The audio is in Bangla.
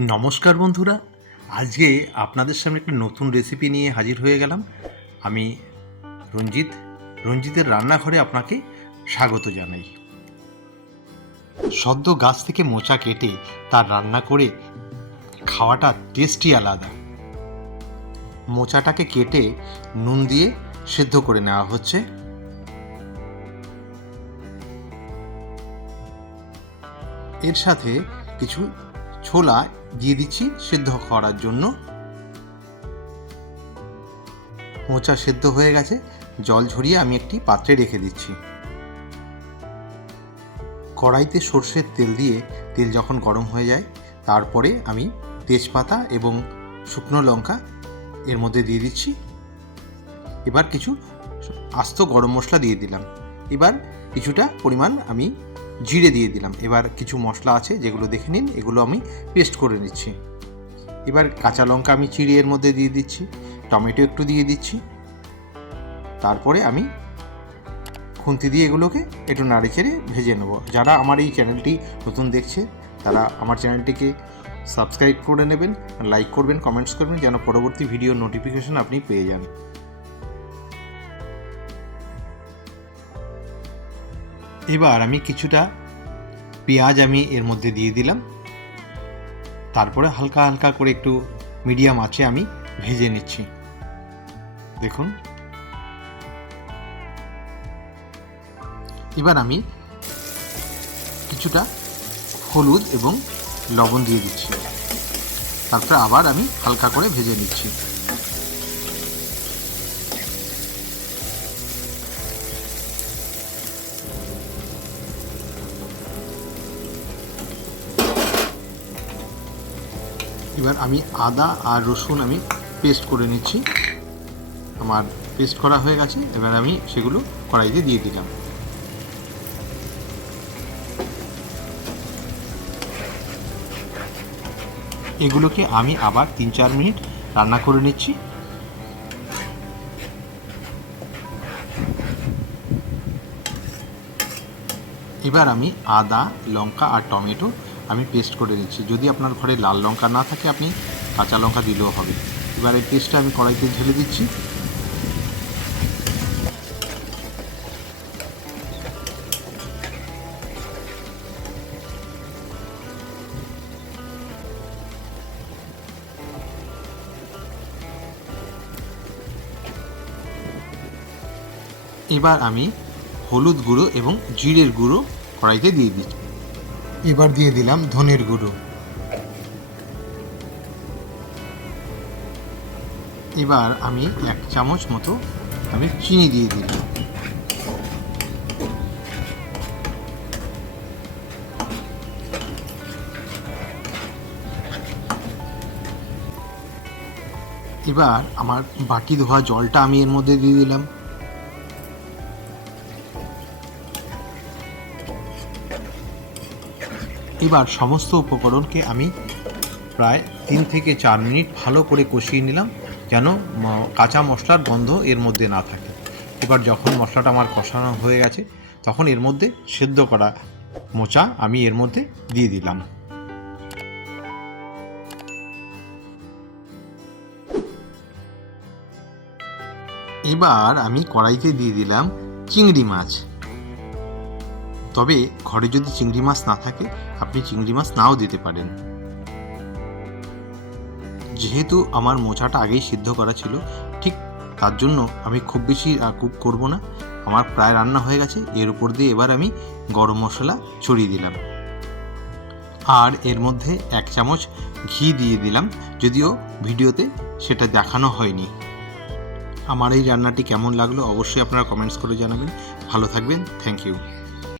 নমস্কার বন্ধুরা। আজকে আপনাদের সামনে একটা নতুন রেসিপি নিয়ে হাজির হয়ে গেলাম। আমি রঞ্জিত। রঞ্জিতের রান্নাঘরে আপনাকে স্বাগত জানাই। সদ্য গাছ থেকে মোচা কেটে তার রান্না করে খাওয়াটা টেস্টি আলাদা। মোচাটাকে কেটে নুন দিয়ে সেদ্ধ করে নেওয়া হচ্ছে। এর সাথে কিছু ছোলা দিয়ে দিচ্ছি সেদ্ধ করার জন্য। মোচা সেদ্ধ হয়ে গেছে। জল ঝরিয়ে আমি একটি পাত্রে রেখে দিচ্ছি। কড়াইতে সর্ষের তেল দিয়ে তেল যখন গরম হয়ে যায়, তারপরে আমি তেজপাতা এবং শুকনো লঙ্কা এর মধ্যে দিয়ে দিচ্ছি। এবার কিছু আস্ত গরম মশলা দিয়ে দিলাম। এবার কিছুটা পরিমাণ আমি জিরে দিয়ে দিলাম। এবার কিছু মশলা আছে, যেগুলো দেখে নিন, এগুলো আমি পেস্ট করে নিচ্ছি। এবার কাঁচা লঙ্কা আমি চিড়ে এর মধ্যে দিয়ে দিচ্ছি, টমেটো একটু দিয়ে দিচ্ছি। তারপরে আমি খুন্তি দিয়ে এগুলোকে একটু নাড়ে চেড়ে ভেজে নেব। যারা আমার এই চ্যানেলটি নতুন দেখছে, তারা আমার চ্যানেলটিকে সাবস্ক্রাইব করে নেবেন, লাইক করবেন, কমেন্টস করবেন, যেন পরবর্তী ভিডিও নোটিফিকেশন আপনি পেয়ে যান। এবার আমি কিছুটা পেঁয়াজ আমি এর মধ্যে দিয়ে দিলাম। তারপরে হালকা হালকা করে একটু মিডিয়াম আছে আমি ভেজে নিচ্ছি। দেখুন। এবার আমি কিছুটা হলুদ এবং লবণ দিয়ে দিচ্ছি। তারপরে আবার আমি হালকা করে ভেজে নিচ্ছি। এবার আমি আদা আর রসুন আমি পেস্ট করে নিচ্ছি। আমার পেস্ট করা হয়ে গেছে, এবার আমি সেগুলো কড়াইতে দিয়ে দিলাম। এগুলোকে আমি আবার তিন চার মিনিট রান্না করে নিচ্ছি। এবার আমি আদা, লঙ্কা আর টমেটো আমি পেস্ট করে নিচ্ছি। যদি আপনার ঘরে লাল লঙ্কা না থাকে, আপনি কাঁচা লঙ্কা দিলেও হবে। এবার এই পেস্টটা আমি কড়াইতে ঢেলে দিচ্ছি। এবার আমি হলুদ গুঁড়ো এবং জিরের গুঁড়ো কড়াইতে দিয়ে দিচ্ছি। এবার দিয়ে দিলাম ধনের গুঁড়ো। এবার আমি এক চামচ মতো আমি চিনি দিয়ে দিলাম। এবার আমার বাটি ধোয়া জলটা আমি এর মধ্যে দিয়ে দিলাম। এবার সমস্ত উপকরণকে আমি প্রায় তিন থেকে চার মিনিট ভালো করে কষিয়ে নিলাম, যেন কাঁচা মশলার গন্ধ এর মধ্যে না থাকে। এবার যখন মশলাটা আমার কষানো হয়ে গেছে, তখন এর মধ্যে সেদ্ধ করা মোচা আমি এর মধ্যে দিয়ে দিলাম। এবার আমি কড়াইতে দিয়ে দিলাম চিংড়ি মাছ। তবে ঘরে যদি চিংড়ি মাছ না থাকে, আপনি চিংড়ি মাছ নাও দিতে পারেন। যেহেতু আমার মোচাটা আগেই সিদ্ধ করা ছিল, ঠিক তার জন্য আমি খুব বেশি কুক করব না। আমার প্রায় রান্না হয়ে গেছে, এর উপর দিয়ে এবার আমি গরম মশলা ছড়িয়ে দিলাম। আর এর মধ্যে এক চামচ ঘি দিয়ে দিলাম, যদিও ভিডিওতে সেটা দেখানো হয়নি। আমার এই রান্নাটি কেমন লাগল অবশ্যই আপনারা কমেন্টস করে জানাবেন। ভালো থাকবেন, থ্যাংক ইউ।